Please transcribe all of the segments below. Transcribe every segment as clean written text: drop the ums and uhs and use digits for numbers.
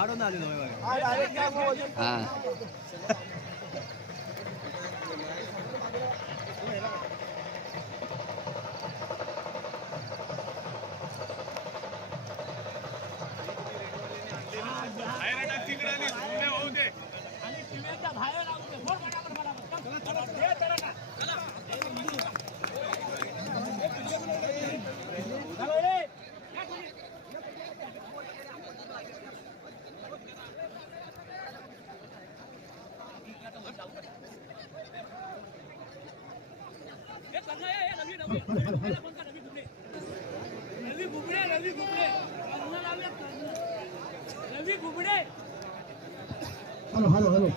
भाडून आलेलो आहे बघा. हा हॅलो हॅलो हॅलो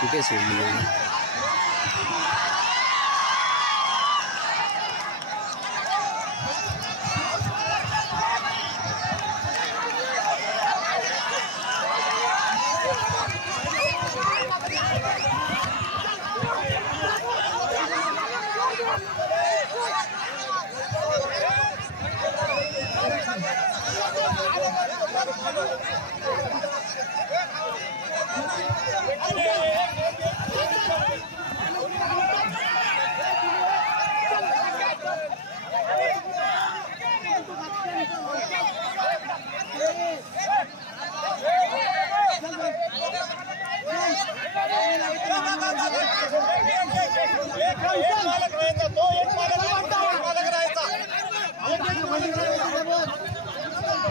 कुठे सोडली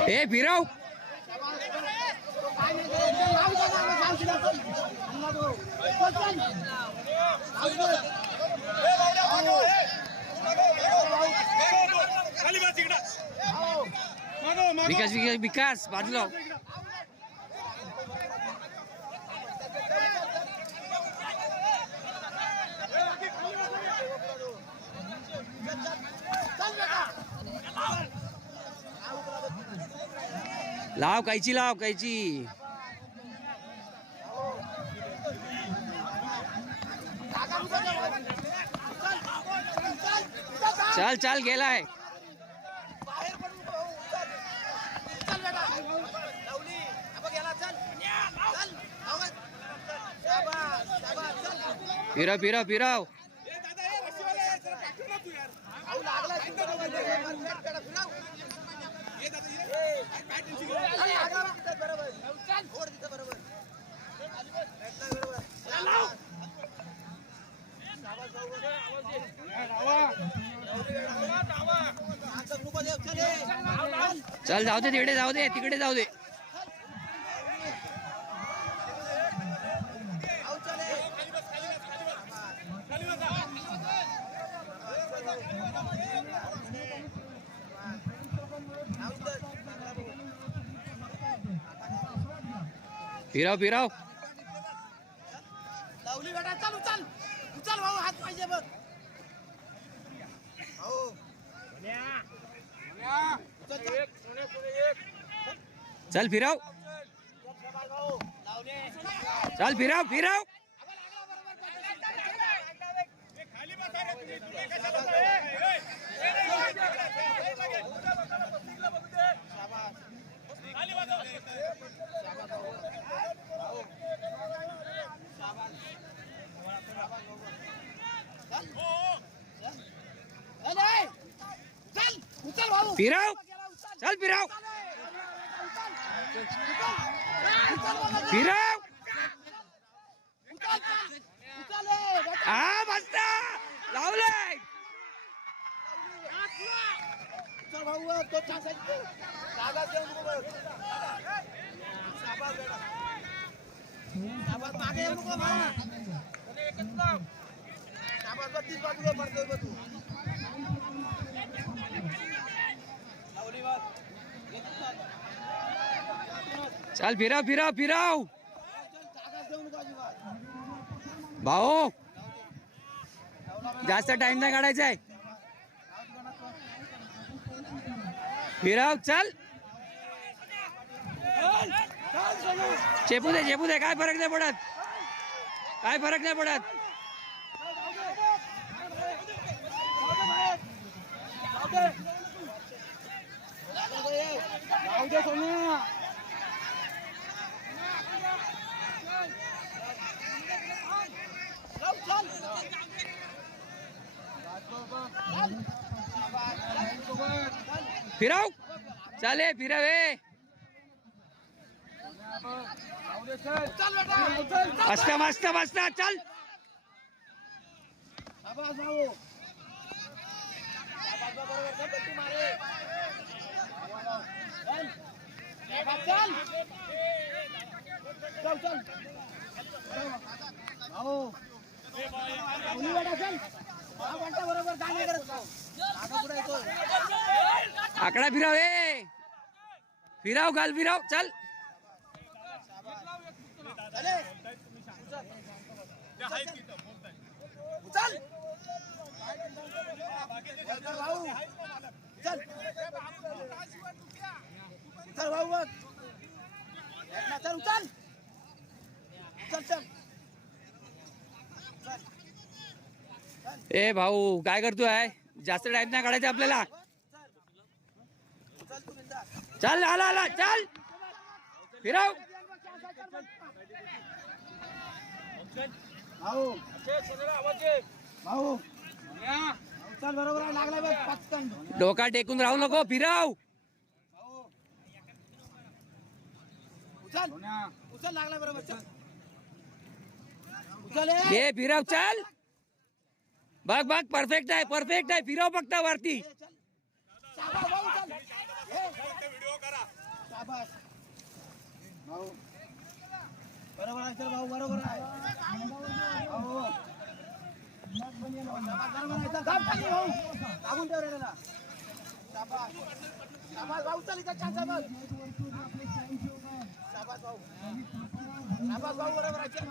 ए फिरव विकास विकास विकास बाजूला लाव कायची लाव कायची चल चल गेलाय फिरव फिरव फिरव चल जाऊ दे तिकडे जाऊ दे तिकडे जाऊ दे फिरव फिरव लावली बेटा चल उचल उचल भाऊ हात पाहिजे बघ हो चल फिरव चल फिरव फिरव फिरव चल फिरव फिरव हा मस्त लावलंय चल भाऊ तो चान्स आहे जागा देऊन नको शाबास बेटा शाबास मागे येऊ नको भाऊ कोणी एकच नाव शाबास 32 बाजूला मारतोय बघ तू लावली बात चल फिरव फिरव फिरव जागा देऊ नको अजिबात भाऊ जास्त टाइम नाही काढायचा आहे फिरव चल चेपू दे काय फरक नाही पडत, काय फरक नाही पडत. फिराव चाले फिरावे. मस्त मस्त मस्त चल. आकडा फिरावे, फिराव घाल फिराव चल. ए भाऊ काय करतोय, जास्त टाइम नाही काढायचा आपल्याला. चल आला आला चल फिराव. डोका टेकून राहू नको, फिराव. लागला बरोबर ये फिराव चल. बघ बघ परफेक्ट आहे फिराव फक्त वरती. बरोबर आहे चल भाऊ, बरोबर आहे लागून ठेव रे. शाबास भाऊ चल इथं छान. शाबास भाऊ, शाबास भाऊ बरोबर आहे चल.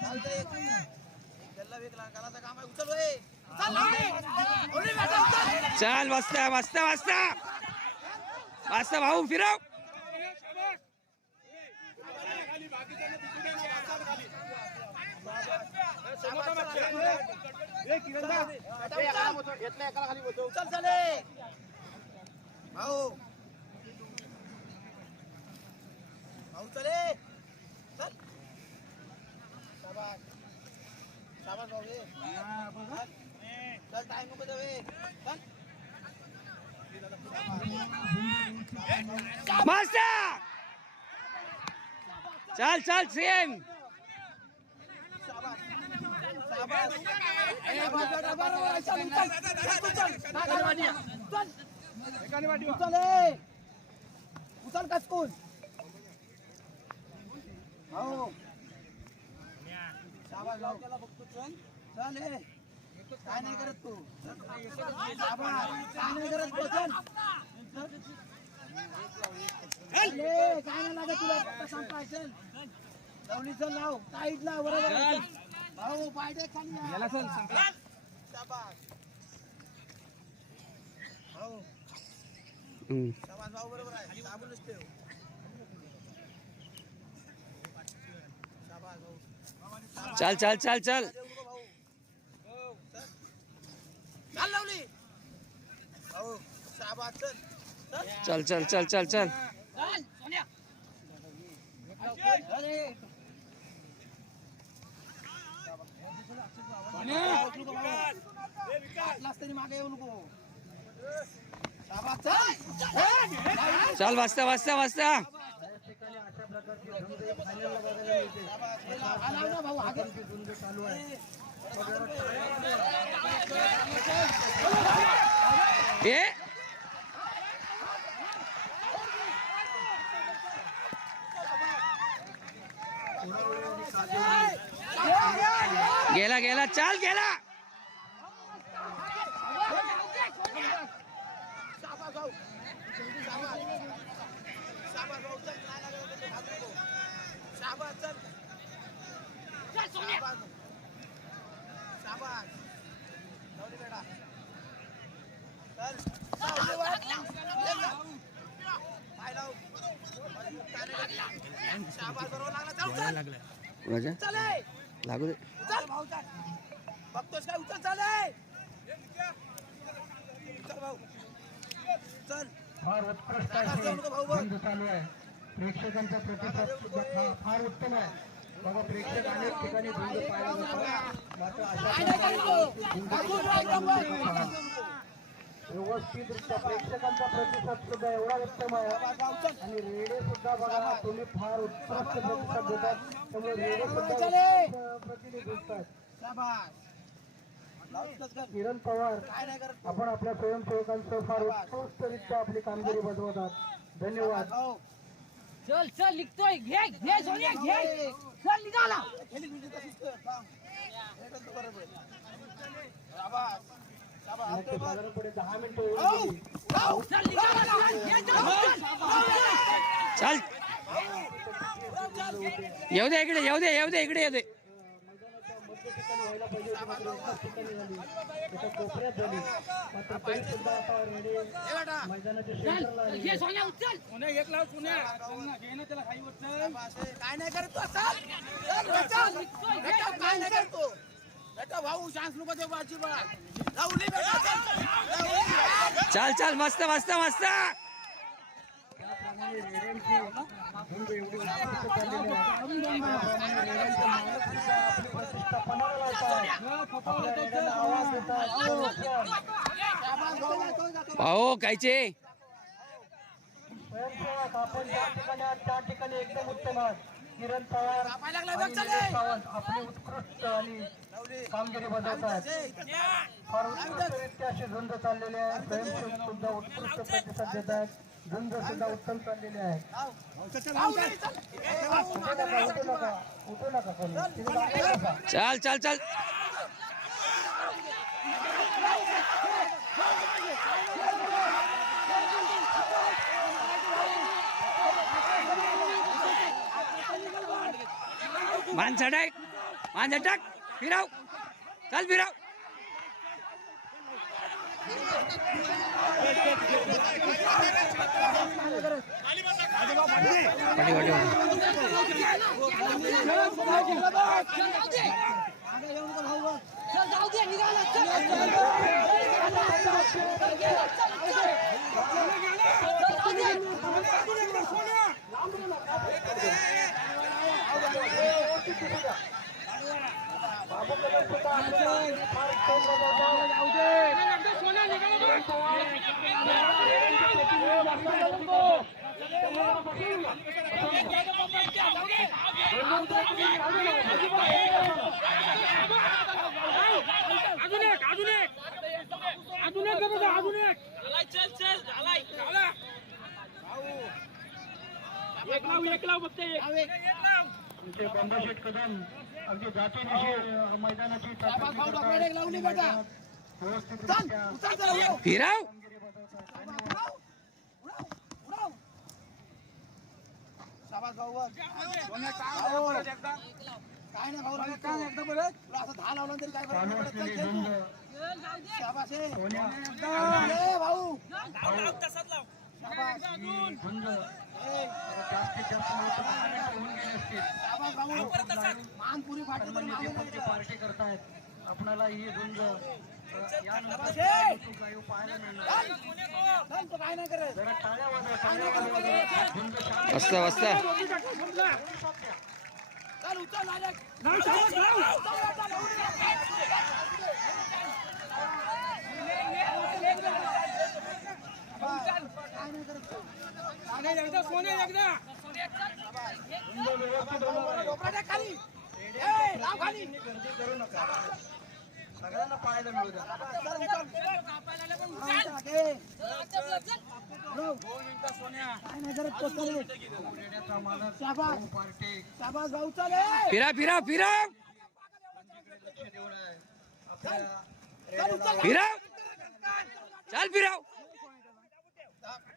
चालतंय त्याला वेग लागायचं काम आहे. उचल होय चल मस्त मस्त मस्त मस्त भाऊ फिराव. भाऊ भाऊ चले चल. शाबास शाबास भाऊ चल. टाइम नको देवे चल. मस्त चल चल सेम. उचल कसकून हो. शाबास भाऊ त्याला बघतो. चल चल हे काय नाही करत तू. शाबास काय नाही करत तू. चल काय नाही लागत तुला सांगताय. चल लवली चल लाव टाईट लाव बरोबर भाऊ. पायदे खाली याला चल. शाबास भाऊ, शाबास भाऊ बरोबर आहे. दाबूनच ठेव. शाबास भाऊ. चल चल चल चल चल लवली भाऊ. शाबास चल चल चल चल चल चल. तरी मागे येऊ नको. चल वाजता वाजता वाजता. ए गेला गेला चल गेला. शाबास चल. शाबास जाऊ दे बेटा. चल पाय लाव. शाबास, बरोबर लागला. चल, चल. कुणाच्या चल, ए. लागू दे. उचल भाऊ, चल. बघतोस काय? उचल, चल, ए. चल भाऊ, चल. फार उत्कृष्ट जाऊ अशी नको भाऊ, बघ. झुंज चालू आहे. प्रेक्षकांचा प्रतिसाद सुद्धा फार उत्तम आहे. बघा, प्रेक्षक अनेक ठिकाणी झुंज पाहायला मिळतात. मात्र अशा काय नाही करतो. बाजू उभा एकदम बघ. व्यवस्थितरित्या प्रेक्षकांचा प्रतिसाद सुद्धा एवढा उत्तम आहे. आणि रेडे सुद्धा बघा, तुम्ही फार उत्कृष्ट प्रतिसाद देतात. त्यामुळे रेडे सुद्धा प्रतिनिधी दिसतात. शाबास. लावतोस कर. किरण पवार, काय नाही करत. आपण आपल्या स्वयंसेवकांसह फार उत्कृष्टरित्या आपली कामगिरी बजावत आहात. धन्यवाद. भाऊ. चल चल निघतोय घे घे सोनिया घे चल निघाला खेळी गुंजी तशीच कर. थांब. भेटल तो बरोबर. शाबास. शाबास. नक्की साधारणपणे 10 मिनिटं भाऊ, होऊन गेली. भाऊ. चल निघाला चल घे चल चल येऊ दे इकडे, येऊ दे, येऊ दे इकडे, येऊ दे. मैदानाच्या मध्य ठिकाणी व्हायला पाहिजे होती, मात्र एकाच ठिकाणी झाली. एका कोपऱ्यात झाली. मात्र तरी सुद्धा आता रेडे ए बेटा. मैदानाच्या चल सेंटरला आली. घे सोनिया उचल शाबास. काय नाही करत तो. चल. चल, बेटा. बेटा, काय नाही करतो. बेटा भाऊ, चान्स नको देऊ अजिबात. लावली बेटा, चल. लावली. चल चल, मस्त मस्त मस्त. त्याप्रमाणे रेड्यांची झुंज एवढी उत्कृष्ट चाललेली आहे. त्याप्रमाणे रेड्यांचे मालक सुद्धा आपली प्रतिष्ठा पणाला लावतात. आपल्या रेड्यांना आवाज देतात. शाबास भाऊ. भाऊ कायचे स्वयंसेवक, आपण ज्या ठिकाणी आहात त्या ठिकाणी एकदम उत्तम आहात. किरण पवार कापायला लागला आणि बघ, चल. निलेश सावंत आपली उत्कृष्ट आणि लावली. कामगिरी बजावतात. फार उत्कृष्टरित्या अशी झुंज चाललेली आहे. स्वयंसेवक सुद्धा उत्कृष्ट प्रतिसाद देत आहेत. झुंज सुद्धा उत्तम चाललेली आहे. लावली. चल. उठू नका कोणी. तिथे दाखवू नका. चल चल चल. मान चढाय, मान झटक, फिराव, चल फिराव. पाठी पाठी चल जाऊ दे निघाला चल तुमचे बंबाशेठ कदम अगदी जातीनिशी मैदानाची लावली बेटा. व्यवस्थितरित्या उचल जरा भाऊ. फिराव. कामगिरी बजावतात. शाबास भाऊ बघ. काय नाही भाऊ एकदा बोलत तुला असं 10 लावलं तरी काय फरक चालू नाही पडत. असलेली चल, झुंज खेळ. शाबास आहे. सोन्या ए भाऊ. शाबास. ही झुंज ए, जास्तीत जास्त मला तर 10 मिनिटं होऊन गेली असतील. शाबास भाऊ. मान पुरी फाटली तर सन्माननीय मागे दीपक नाही जे पार्टी करतायत, आपणाला ही झुंज यानंतर शाबास. YouTube लाईव्ह पाहायला मिळणार. चल, तो काय नाही करत. जरा टाळ्या वाजवा, टाळ्या वाजवा. झुंज शांत. मस्त मस्त. चल उचल आले. खाली लाव खाली. गर्दी करू नका. सगळ्यांना पाहायला मिळू द्या. काय नाही करत तो चल. रेड्याचा मालक शाबास. पार्टी शाबास भाऊ चले. फिरा फिरा फिराव, लक्ष देऊन आहे. आपल्या चल उचल. फिराव, चल फिराव.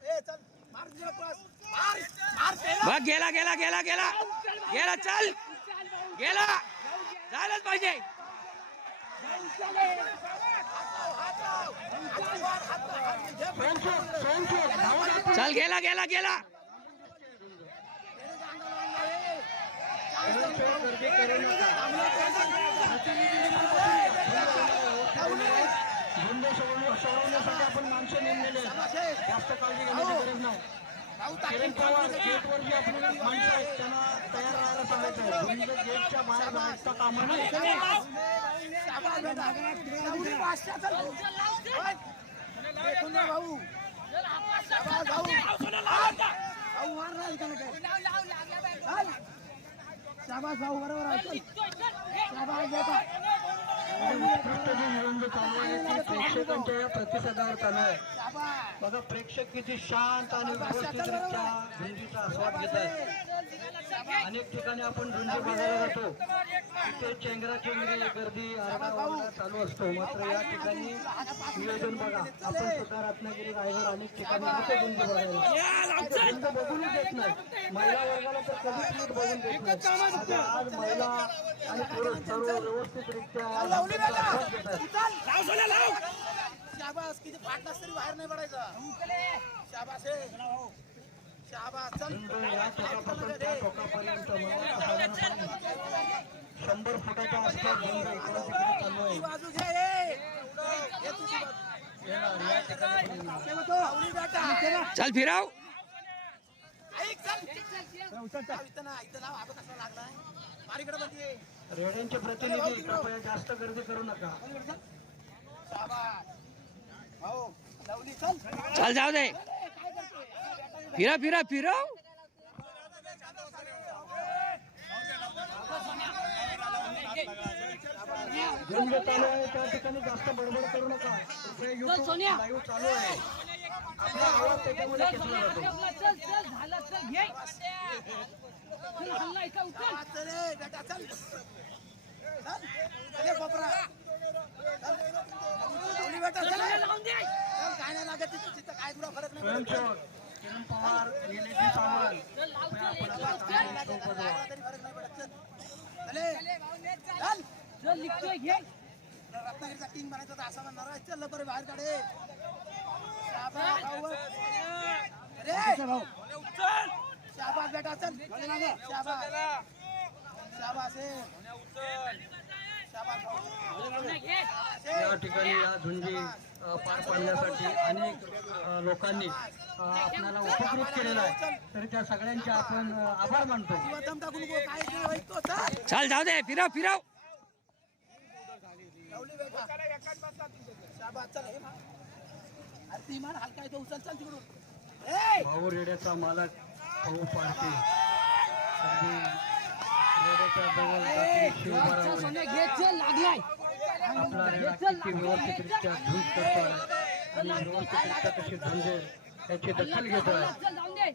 ए चल मार दिला क्रॉस. मार मार पेला. बघ गेला गेला गेला गेला गेला. चल गेला, झालंच पाहिजे. चल गेला गेला गेला. गर्दी करू नका. झुंज सोडवण्यासाठी आपण माणसं नेमलेले आहेत. जास्त काळजी घेण्याची गरज नाही. किरण पवार गेटवर जी आपली माणसं आहेत त्यांना तयार राहायला सांगायचं आहे. झुंज गेटच्या बाहेर जायचं कामा नाही. भाऊ शाबास भाऊ बरोबर आहे. शाबास बेटा. उत्कृष्ट जी निवडणूक चालू आहे ती प्रेक्षकांच्या या प्रतिसादावर चालू आहे. बघा प्रेक्षक किती शांत आणि व्यवस्थितरित्या झुंजीचा आस्वाद घेत आहेत. अनेक ठिकाणी आपण झुंजी बघायला जातो तिथे चेंगराचेंगरी गर्दी आरडाओरडा चालू असतो. मात्र या ठिकाणी नियोजन बघा. आपण सुद्धा रत्नागिरी रायगड अनेक ठिकाणी जातो झुंजी बघायला. झुंज बघूनच देत नाही. महिला वर्गाला तर कधीच नीट बघून देत नाही. आज महिला आणि पुरुष सर्व व्यवस्थितरित्या आस्वाद घेत आहेत. शाबास किती फाटलास तरी बाहेर नाही पडायचा. शाबास आहे. शाबास चल. या टोकापासून त्या टोकापर्यंत मला साधारणपणे 100 फुटाच्या आसपास झुंज इकडे तिकडे चालू आहे. बाजू घे हे तुझी बाजू. या ठिकाणी चल फिराव. ऐक चल. इथं ना इथं नाव आपण कसं लागलाय मारीकडे बघते. रेड्यांचे प्रतिनिधी कृपया जास्त गर्दी करू नका. शाबास भाऊ लवली चल. चल जाऊ दे. फिरा फिरा फिराव. झुंज चालू आहे त्या ठिकाणी जास्त बडबड करू नका. युट्यूब लाईव्ह चालू आहे. आपला आवाज त्याच्यामध्ये घेतला जातो. चल चल झालं चल घे चल हल्ला इथं उचल. चल रे बेटा चल. चल अरे बापरा. लवली बेटा चल. लावून दे. चल काय नाही लागत तिथं काय तुला फरक नाही पडत. स्वयंसेवक किरण पवार निलेशी सावंत चल लाव काय नाही लागत, काय तरी फरक नाही पडत. चल चले चल. चल निघतोय घे. रत्नागिरीचा किंग बनायचा तर असा बनणार आहे. चल बरं बाहेर काढे. शाबास भाऊ. अरे भाऊ शाबास बेटा चल. शाबास शाबास आहे. शाबास भाऊ. या ठिकाणी या झुंजी पार पाडण्यासाठी अनेक लोकांनी आपल्याला उपकृत केलेला आहे. तर त्या सगळ्यांचे आपण आभार मानतो. जीवा दम टाकू नको. काहीच नाही होईल तो. चल चल जाऊ दे. फिराव फिराव. लावली बेटा. शाबास चल. हे मान. अरे ती मान हलका आहे तो उचल. चल तिकडून. ए भाऊ रेड्याचा मालक भाऊ पार्टी अगदी रेड्याच्या जवळ जाती शिव उभा राहून सोन्या घे चल लागलाय. आपला रेडा किती व्यवस्थितरित्या झुंज करतोय आणि व्यवस्थितरित्या कशी झुंजे त्याची दखल घेतोय. चल जाऊन दे.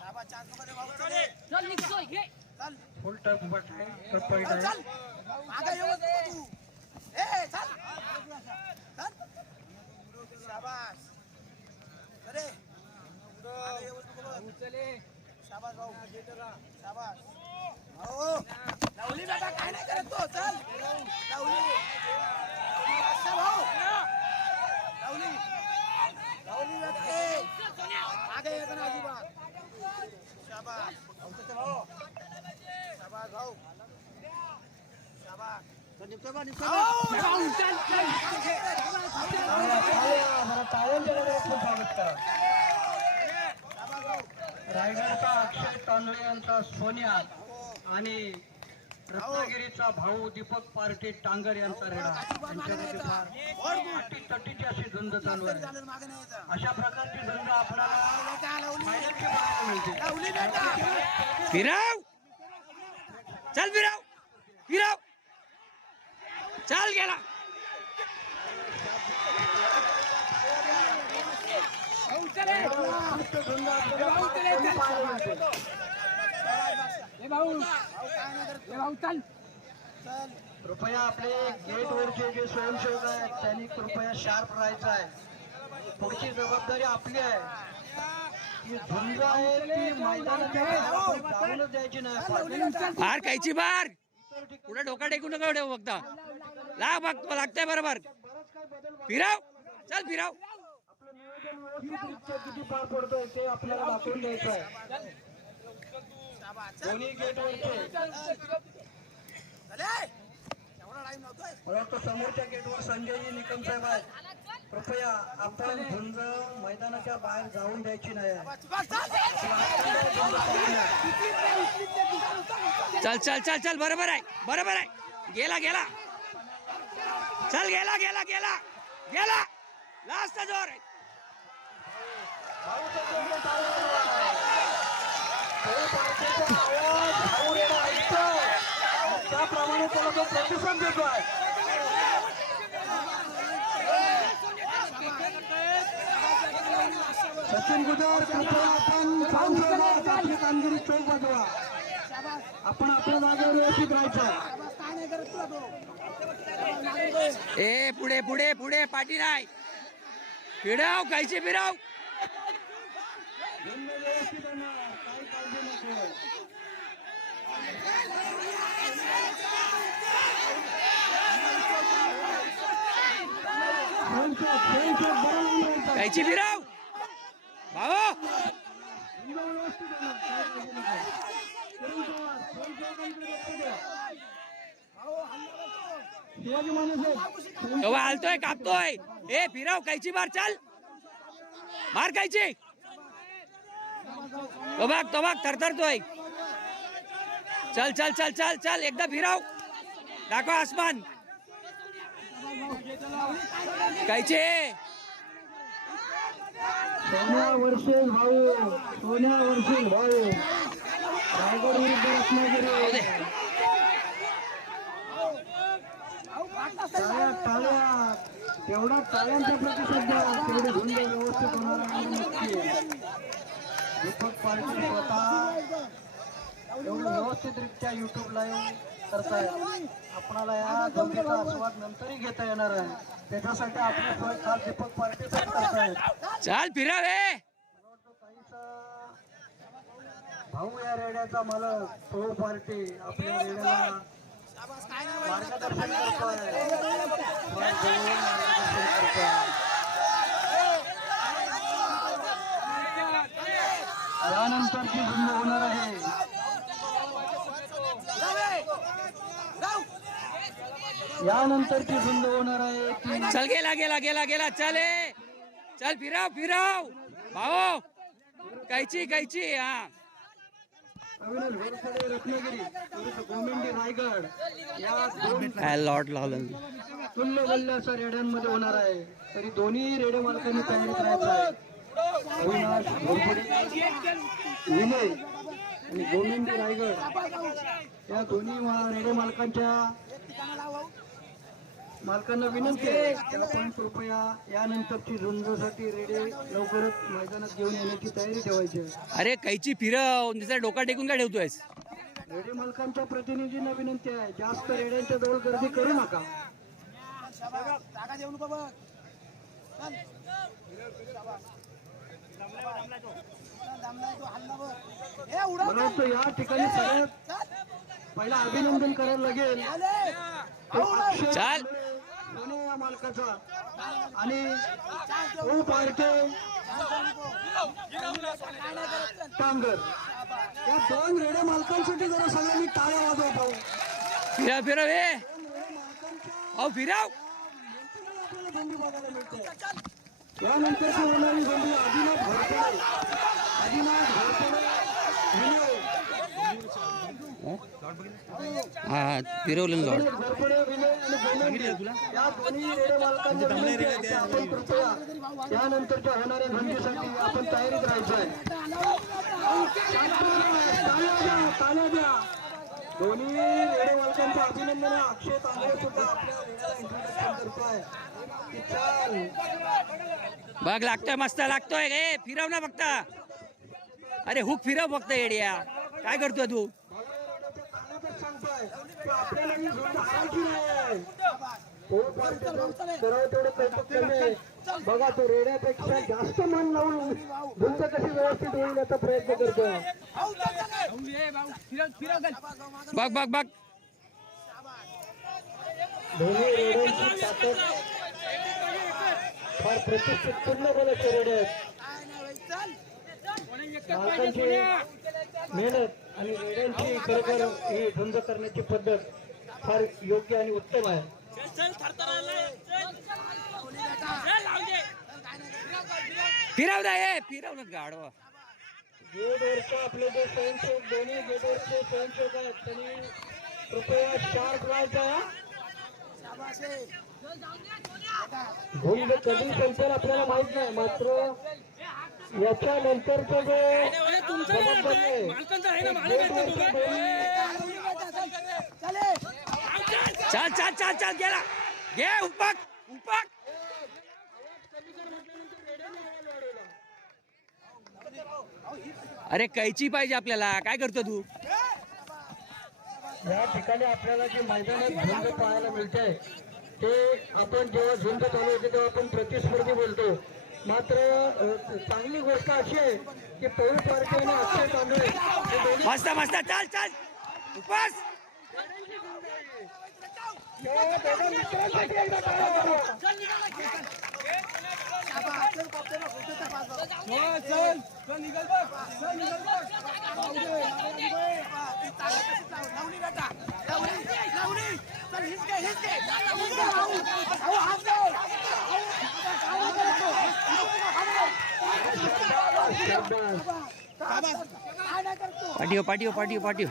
शाबास चान्स नको दे भाऊ. चल चल निघतोय घे. चल फुल टप बट आहे टप पॉईंट चल आहे. मागे येऊ नको तू. ए चल चल. शाबास. अरे मागे येऊ नको बघ. शाबास भाऊ. शाबास भाऊ. लावली बेटा काय नाही करत तो. चल लावली. अच्छा भाऊ. लावली लावली बेटा. ए मागे येत ना अजिबात. शाबास शाबास भाऊ. शाबास. रायगडचा अक्षय तांदळे यांचा सोन्या आणि रत्नागिरीचा भाऊ दीपक पार्टी टांगर यांचा रेडा यांच्यामध्ये फार अटीतटीची अशी झुंज चालू आहे. मागे नाही यायचं. अशा प्रकारची झुंज आपल्याला लावली फायनलची बघायला मिळते. लावली बेटा. फिराव. चल फिराव फिराव. चल गेला. कृपया आपले गेटवरचे जे स्वयंसेवक आहेत त्यांनी कृपया शार्प राहायचं आहे. पुढची जबाबदारी आपली आहे. ही झुंज आहे ती मैदानाच्या बाहेर जाऊनच द्यायची नाही. बार कायची बार. पुढे डोका टेकू नका एवढे बघता. लाग बघतो लागतंय बरोबर. फिराव. चल फिराव. आपलं नियोजन व्यवस्थितरित्या किती पार पडतोय ते आपल्याला दाखवून द्यायचं आहे. दोन्ही गेटवरचे चले एवढा टाइम नव्हतोय मला वाटतं समोरच्या गेटवर संजयजी निकम साहेब आहेत. कृपया आपण झुंज मैदानाच्या बाहेर जाऊन द्यायची नाही आहे. चल चल चल चल बरोबर आहे बरोबर आहे. गेला गेला चल गेला गेला गेला गेला लास्ट जोर आहे. त्याप्रमाणे त्याला तो प्रतिसाद देतोय. सचिन गुजर कृपया आपण आपली कामगिरी चोख वाजवा. आपण आपल्या जागेवर व्यवस्थित राहायचं. ए पुढे पुढे पुढे पाठी नाही फिराव कायची फिराव. व्यवस्थित येणार काही काळजी नको. कायची फिराव भाऊ. तेव्हा हालतोय कापतोय. ए फिराव कायची मार चल मार कायची. तो बघ थरथरतोय. चल चल चल चल चल एकदा फिराव दाखव आसमान कायचे. सोन्या वर्षेल भाऊ सोन्या वर्षेल भाऊ रायगड विरुद्ध रत्नागिरी. टाळ्या टाळ्या तेवढा टाळ्यांचा प्रतिसाद द्या. तेवढे धुंद व्यवस्थित होणार आहे नक्की. दीपक पाटील स्वतः एवढं व्यवस्थितरित्या युट्यूब लाईव्ह करतायत. आपणाला या धुंदीचा आस्वाद नंतरही घेता येणार आहे. त्याच्यासाठी आपली सोय खास दीपक पाटील करतायत. चल फिराव. भाऊ या रेड्याचा मालक तो पार्टी आपल्या रेड्याला मार्गदर्शन करतोय. यानंतरची झुंज होणार आहे. यानंतरची झुंज होणार आहे. चल गेला गेला गेला गेला चल चल फिराव फिराव भाऊ कायची कायची. हा अविनाश घोरपडे रत्नागिरी गोमेंडी रायगड या दोन लॉट लावलं. तुल्य बल्ल्याच्या रेड्यांमध्ये होणार आहे. तरी दोन्ही रेडे मालकांनी तयारी करायचं आहे. अविनाश घोरपडे विनय आणि गोमेंडी रायगड या दोन्ही रेडे मालकांना विनंती आहे की आपण कृपया यानंतरची झुंजसाठी रेडे लवकरच मैदानात घेऊन येण्याची तयारी ठेवायची आहे. अरे कैची फिरव तिचा डोका टेकून काय ठेवतोयस. रेडे मालकांच्या प्रतिनिधींना विनंती आहे जास्त रेड्यांच्या जवळ गर्दी करू नका. जागा देऊ नको बघ. मला वाटतं या ठिकाणी सगळ्यात पहिला अभिनंदन करायला लागेल चल सोन्या मालकाचा आणि ओ पार्टे टांगर या दोन रेड्या मालकांसाठी जरा सगळ्यांनी टाळ्या वाजवा. पाहू फिराव फिराव अहो फिराव. यानंतरची होणारी जोडी आदिनाथ घोरपडे हा फिरवलं लॉट. घोरपडे विनय आणि गोमेंडी या दोन्ही रेडे मालकांच्या विनंती आहे की आपण कृपया यानंतरच्या होणाऱ्या झुंजीसाठी आपण तयारीत राहायचं आहे. ताल्या द्या. दोन्ही रेडे मालकांचं अभिनंदन आहे. अक्षय तांबे सुद्धा आपल्या रेड्याला इंट्रोडक्शन करतोय. बघ लागतोय मस्त लागतोय. रे फिरव ना फक्त. अरे हुक फिरव फक्त येड्या काय करतोय तू. बघा तो रेड्यापेक्षा जास्त मन लावून झुंज कशी व्यवस्थित होईल याचा प्रयत्न करतो. बघ बघ बघ दोन्ही रेड्यांची ताकद फार प्रतिष्ठित पूर्ण बोलायचे रेडे आहेत. मालकांची मेहनत आणि रेड्यांची खरोखर ही झुंज करण्याची पद्धत फार योग्य आणि उत्तम आहे. फिरव दा हे फिरव गाडवा. गेटवरचे आपले जे स्वयंसेवक दोन्ही गेटवरचे स्वयंसेवक आहेत त्यांनी कृपया शार्प राहायचा. झुंज कधी संपेल आपल्याला माहित नाही, मात्र याच्या नंतरचं जे जबाबदारी आहे चल चल चल चल गेला घे उपक उपक. अरे कैची पाहिजे आपल्याला, काय करतो तू? या ठिकाणी आपल्याला जे मैदानात झुंज पाहायला मिळते ते आपण जेव्हा झुंज चालू होते तेव्हा आपण प्रतिस्पर्धी बोलतो. मात्र चांगली गोष्ट अशी आहे की पौष पार्टी आणि अक्षय कांबळे हे दोन्ही मस्त मस्त चल चल उपास. या दोघा मित्रांसाठी एकदा टाळ्या वाजवा. पाठीव पाठीव पाठीव पाठीव.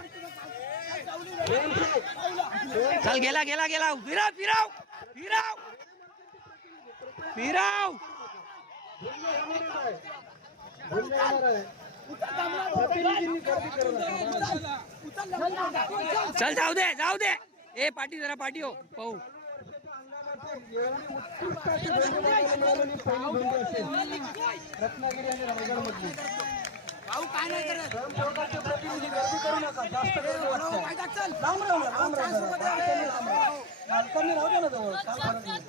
चल गेला गेला गेला. फिराव फिराव फिराव फिराव. झुंज येणार आहे. प्रतिनिधींनी गर्दी करू नका. चल जाऊ दे जाऊ दे. ए पाठी जरा पाठी हो पाहू. एवढी उत्कृष्ट अशी झुंज बघायला मिळालेली पहिली झुंज असेल रत्नागिरी आणि रायगड मधली. स्वयंसेवकाचे प्रतिनिधी गर्दी करू नका. जास्त गर्दी वाटते. लांब राहू नका, लांब राहू. मालकांनी राहू द्या ना जवळ. काय फरक नाही.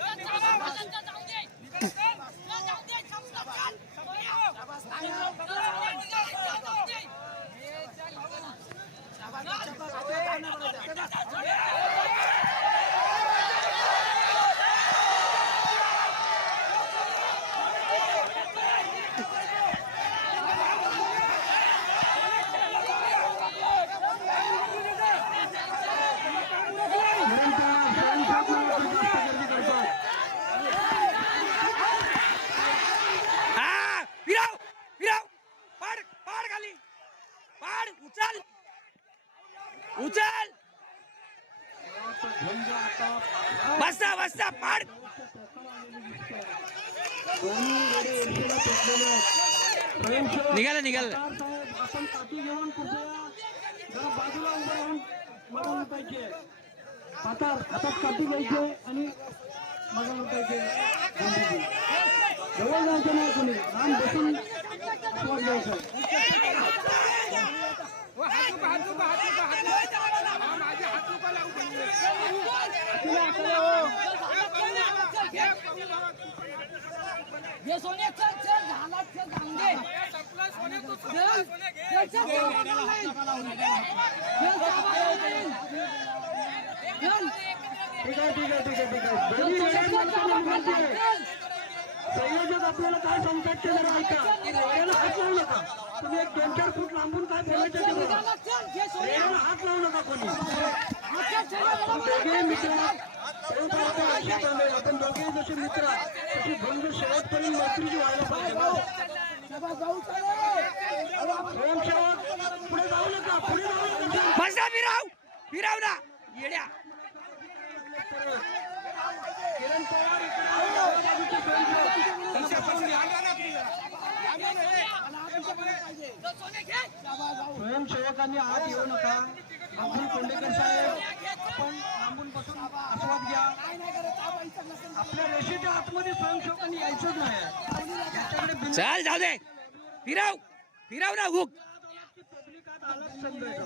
उचल बसा बसा पाड. निघाला निघाला. आपण काठी घेऊन कुठे जरा बाजूला उभं राहून मग लुटायचे. हातात काठी घ्यायचे आणि मग लुटायचे. जवळ जायचं नाही कोणी. राम बसून आस्वाद घ्यायचा. ये सोने चल चल झाला चल जाऊंगे ठीक आहे ठीक आहे ठीक आहे ठीक आहे. दोन्ही वेळेला विनंती आहे. संयोजक आपल्याला काय सांगतात ते जरा ऐका. रेड्याला हात लावू नका. तुम्ही एक 2-4 फूट लांबून काय बोलायचं ते बोला. रेड्याला हात लावू नका कोणी. दोघे मित्र आपण दोघे जसे मित्र तशी झुंज शेवटपर्यंत मैत्रीची व्हायला पाहिजे. स्वयंसेवक पुढे जाऊ नका, पुढे जाऊ नका. बसा फिराव फिराव ना येड्या. किरण पवार स्वयंसेवकांनी आत येऊ नका. आपण कोंडेकर साहेब आपण लांबून बसून आस्वाद घ्या. आपल्या रेषेच्या आतमध्ये स्वयंसेवकांनी यायचंच नाही. चल जाऊ दे. फिराव फिराव ना हुक. पब्लिक आत आलाच समजायचं.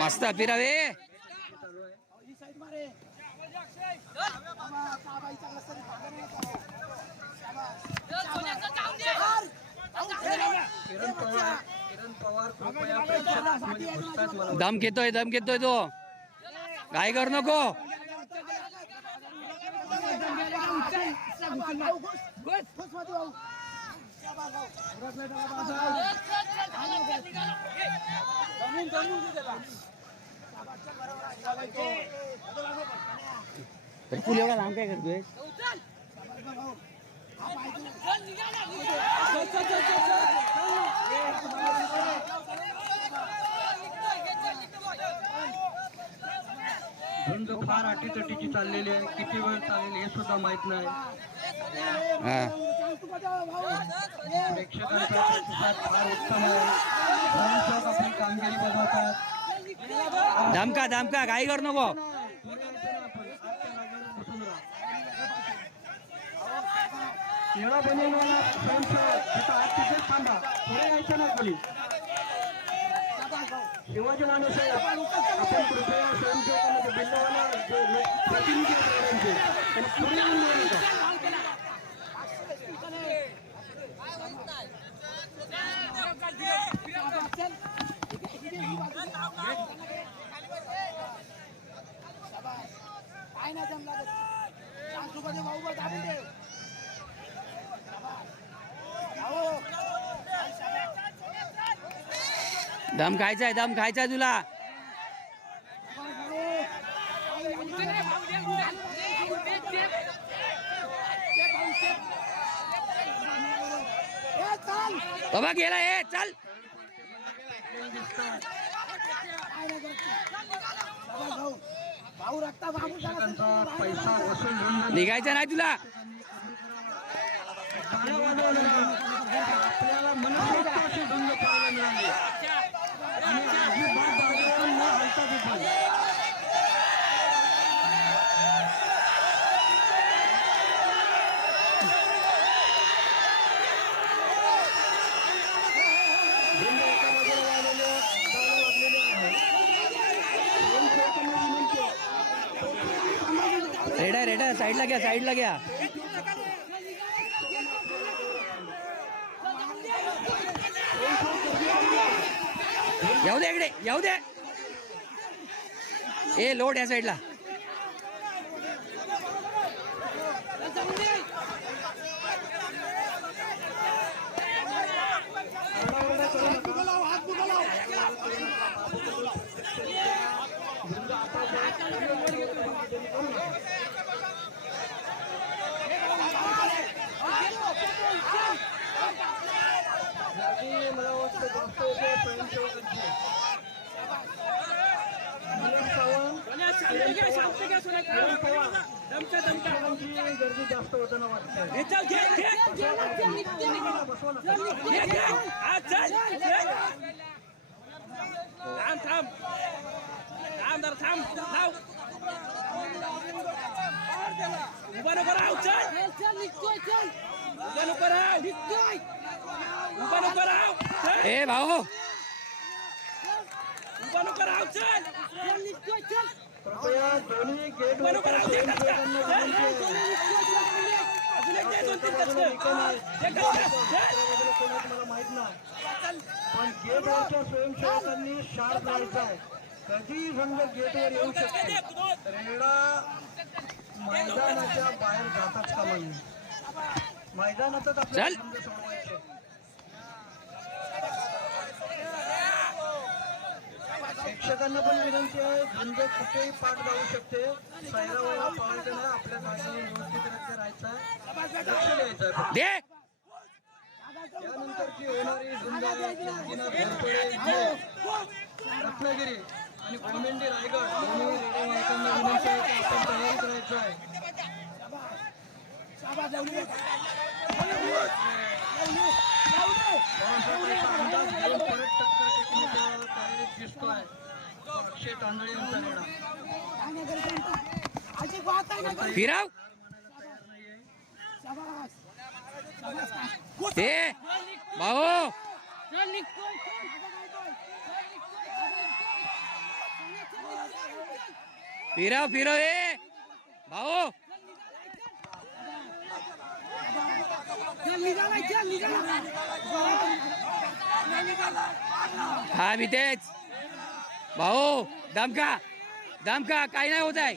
मस्त फिरावे. किरण पवार कृपया प्रेक्षकांमध्ये बसतात मला दम घेतोय तो काय करू नको. फुल एवढा लांब काय करतोय. झुंज फार अटीतटीची चाललेली आहे. किती वेळ चालेल हे सुद्धा माहित नाही. हा प्रेक्षकांचा प्रतिसाद फार उत्तम आहे. स्वयंसेवक आपली कामगिरी बजावतात. धमका काय करू नको. येळा बनवणारा स्वयंसेवक तिथं आज तिथेच थांबा. पुढे यायचं ना कोणी. शिवाजी मानेसाहेब आपण कृपया स्वयंसेवकांना बिल्लावाला प्रतिनिधी आहेत त्यांनी पुढे येऊन बोलू नका. काय नाही जमला भाऊ बघ दाबून दे. दम खायचाय तुला. बाबा गेला हे चल. भाऊ रक्ता बाबू प्रेक्षकांचा पैसा वसूल होऊन निघायचं नाही तुला. आपल्याला मनसोक्त अशी झुंज पाहायला मिळाली आणि अजिबात जागेतून न हलता देखील झुंज एका बाजूला लागलेली आहे. स्वयंसेवकांना विनंती आहे. रेडा साईडला घ्या. येऊ दे ए लोड या साईडला. मला वाटतं जास्त होते स्वयंसेवकांची. गर्दी जास्त होताना वाटतं. ए भाऊ कृपया दोन्ही गेटवर स्वयंसेवकांना विनंती मला माहित नाही पण गेटवरच्या स्वयंसेवकांनी शार्प राहायचं आहे. कधी संघ गेटवर येऊ शकते. रेडा मैदानाच्या बाहेर जातात का म्हणजे मैदानातच आपल्याला संघ सोडवायचे. प्रेक्षकांना पण विनंती आहे. झुंज कुठेही पाठ जाऊ शकते. सैरावाला पळायचं नाही. आपल्या जागेने व्यवस्थित राहायचं आहे. लक्ष द्यायचं आहे. दे. त्यानंतरची होणारी झुंज रत्नागिरी आणि कोमेंडी रायगड दोन्ही रेडे मालकांना विनंती आहे की आपण तयारीत राहायचं आहे. अंदाज घेऊन परत टक्कर टेकण्याच्या तयारीत दिसतोय अक्षय तांदळे यांचा रेडा. फिराव ए भाऊ फिरव ए भाऊ निघाला हा मी तेच भाऊ दमका दमका काही नाही होत आहे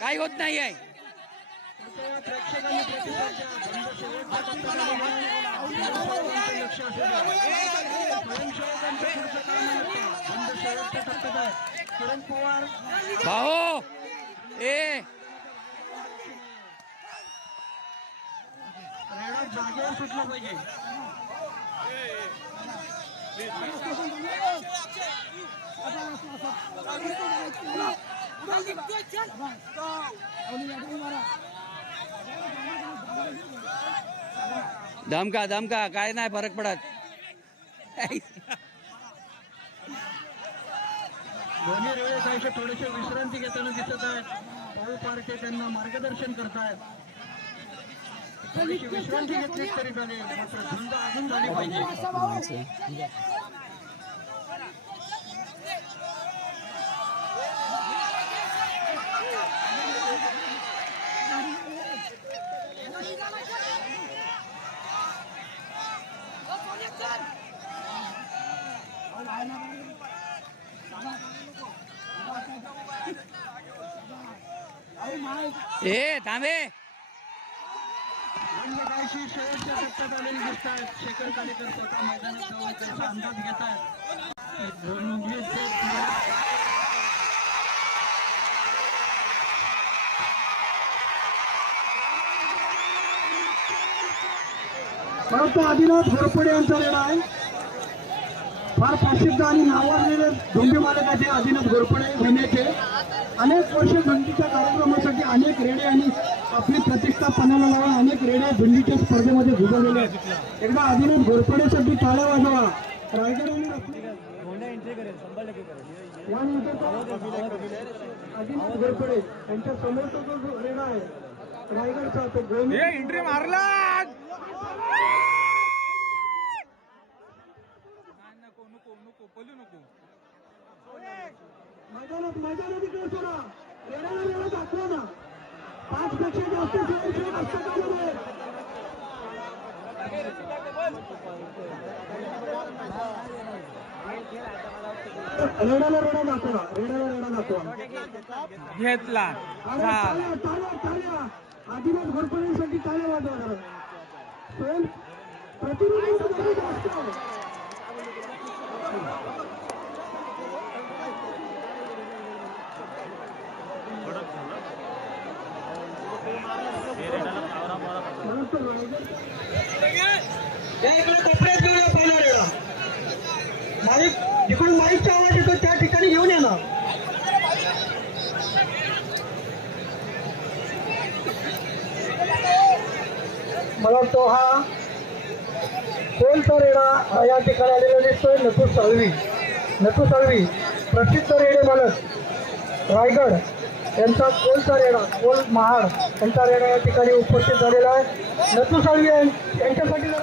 काही होत नाही आहे प्रेक्षकांनी प्रतिसाद द्या. बंद शेवटचा टप्पा झालेला आहे. सर्वांचं लक्ष असू द्या. स्वयंसेवकांचं पुढचं काम आहे आता. बंद शेवटच्या टप्प्यात आहे. किरण पवार भाऊ ए रेडा जागेवर सुटला पाहिजे. दमका दमका काय नाही फरक पडत दोन्ही रेल्वे साहेब थोडेसे विश्रांती घेताना दिसत आहेत. पाऊ पार्टे त्यांना मार्गदर्शन करतायत. थोडीशी विश्रांती घेतली तरी चालेल मात्र धुंद अजून झाली पाहिजे. ए थांबे अंगकाशी शेवटच्या टप्प्यात आलेली दिसत आहेत. शेखर कालेकर स्वतः मैदानात जाऊन त्यांचा अंदाज घेत आहेत. परंतु आदिनाथ घोरपडे यांचा रेडा आहे. फार प्रसिद्ध आणि नावाजलेले धोंबी मालक आहे आदिनाथ घोरपडे विनेचे. अनेक वर्ष धुंडीच्या कार्यक्रमासाठी अनेक रेडे आणि आपली प्रतिष्ठा पणाला लावून अनेक रेडे धुंडीच्या स्पर्धेमध्ये झुजवलेले आहेत. एकदा आदिनाथ घोरपडेसाठी टाळ्या वाजवा. रायगड आणि आदिनाथ घोरपडे यांच्या समोरचा जो रेडा आहे रायगडचा तो गोल एंट्री मारला मैदानात इकडे सोडा. रेड्याला रेडा दाखवा ना. 5 पेक्षा जास्त स्वयंसेवक असतात आलेले. रेड्याला रेडा दाखवा. रेड्याला रेडा दाखवा. घेतला टाळ्या आदिनाथ घोरपडेंसाठी टाळ्या वाजवा जरा. स्वयं प्रतिनिधींचं कमी जास्त आहे. जिकडून माईकचा आवाज येतो त्या ठिकाणी घेऊन या ना. मला वाटतो हा कोलचा रेडा या ठिकाणी आलेला दिसतोय. नटू साळवी प्रसिद्ध रेडे मालक रायगड यांचा कोलचा रेडा कोल महाड यांचा रेडा या ठिकाणी उपस्थित झालेला आहे. नटू साळवी यांच्यासाठी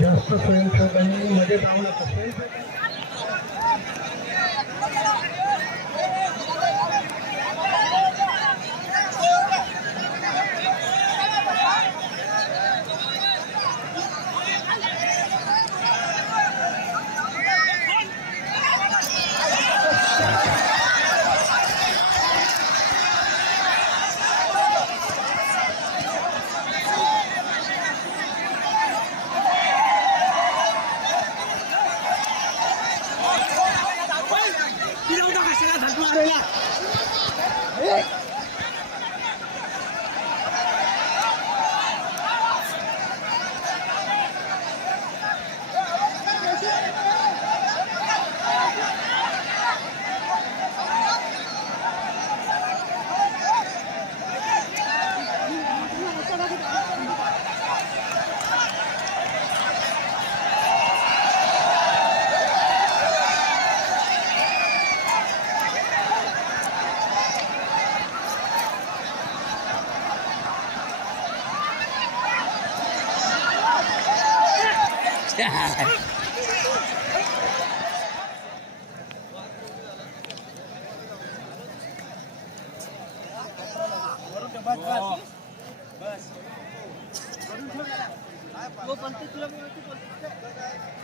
जास्त स्वयंसेवकांनी मध्ये जाऊ नका.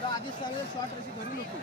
आधी सगळे शॉर्ट रशी धरून होतो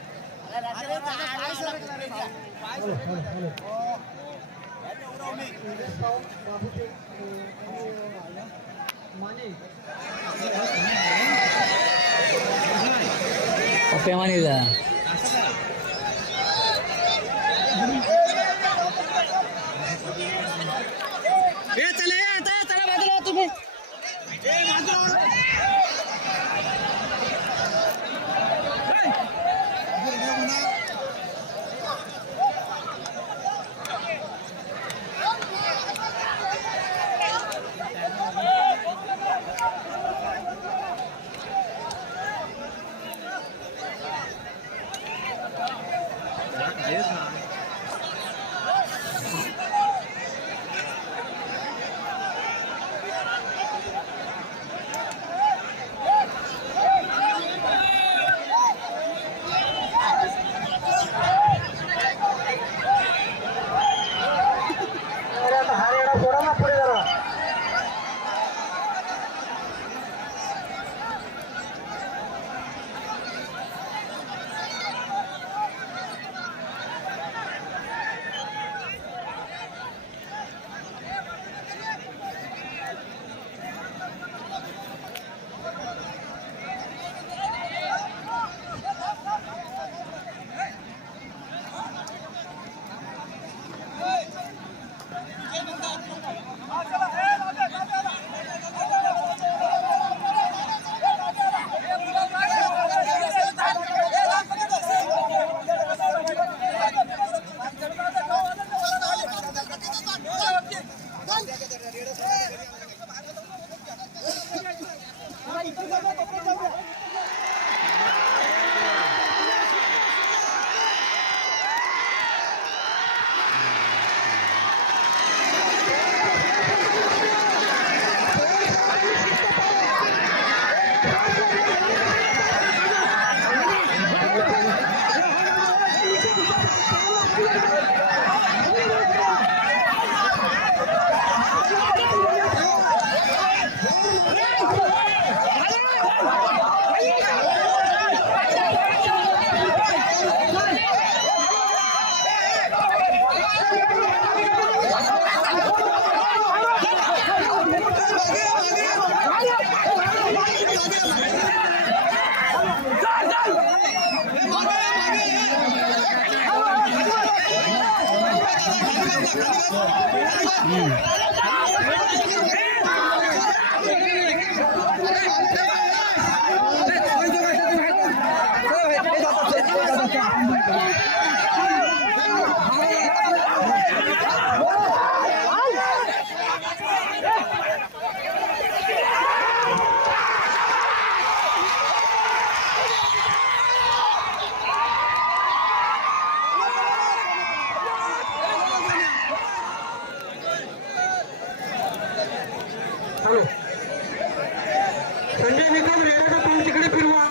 संजय निकम रेडाचा पाऊल तिकडे फिरवा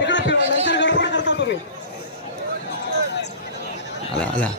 नंतर गडबड करता तुम्ही आला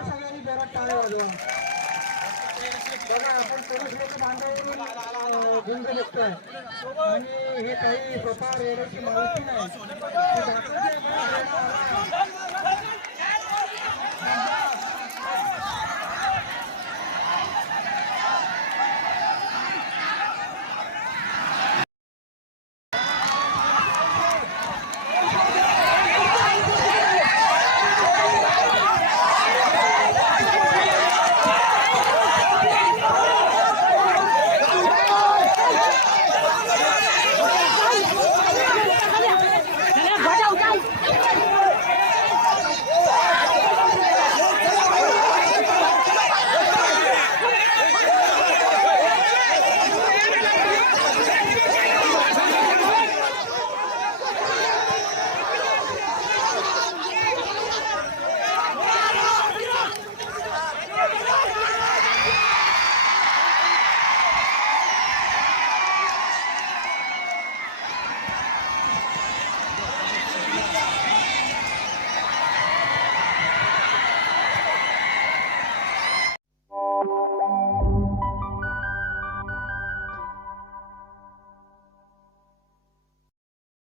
सगळ्यांनी जरा टाळे वाजवा बघा आपण पुरुष लोक बांधावरून गुंज बघतोय आणि हे काही स्वतः रेड्याची माहिती नाही